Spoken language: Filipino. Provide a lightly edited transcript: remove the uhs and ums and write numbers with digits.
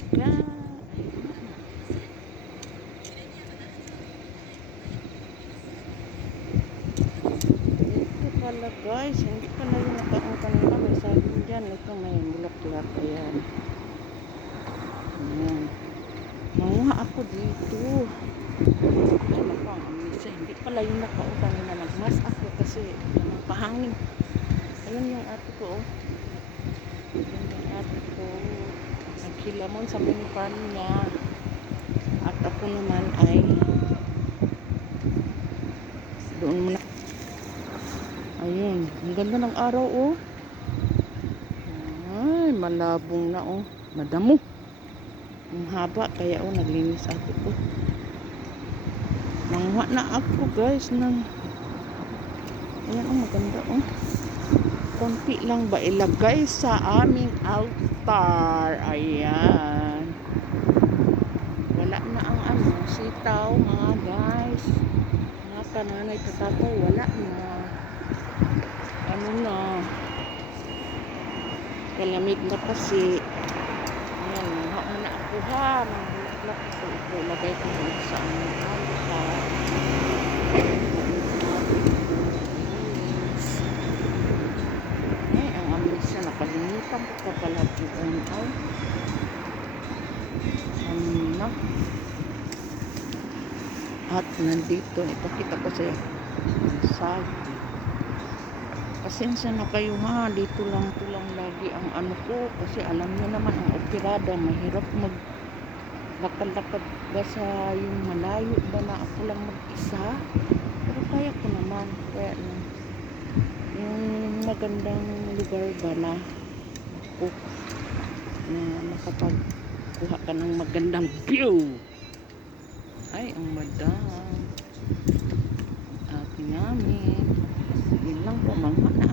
umaga. Ito pala guys, hindi pala yung nakaong kanina. May saging dyan. Ito may bulaklak. Ayan. Ayan. Manguha ako dito. Ay, naku, ang amisa. Hindi pala yung nakaong kanina. Nagmas ako kasi pahangin. Ayun yung ate ko, oh. Ayun yung ate ko. Naghilamon sa minipan niya. At ako naman ay doon muna. Ayun, ang ganda ng araw, oh. Ay, malabong na, oh. Madamo. Ang haba, kaya, oh, naglinis ako ko. Nanguha na ako, guys, ng ayan, oh, maganda, oh. Konti lang ba ilagay sa aming altar. Ayan. Wala na ang ano, sitaw, mga guys. Mga kananay, tatataw, wala na. Ano na. Kalamig na kasi. Ayan, nanguha mo na ako, ha. Mga bulaklak ko. Ito, lagay ko sa aming altar. Siya nakalimutan ko pa pala doon ay na at nandito ipakita ko sa saging. Pasensya na kayo, ha, dito lang lagi ang ano ko kasi alam niyo naman ang operada mahirap lakad-lakad ba sa yung malayo ba na ako lang mag-isa, pero kaya ko naman, kaya yung magandang lugar ba na ako na makapagkuha ka ng magandang view. Ay, ang madam ate namin. Yun lang po, mangha na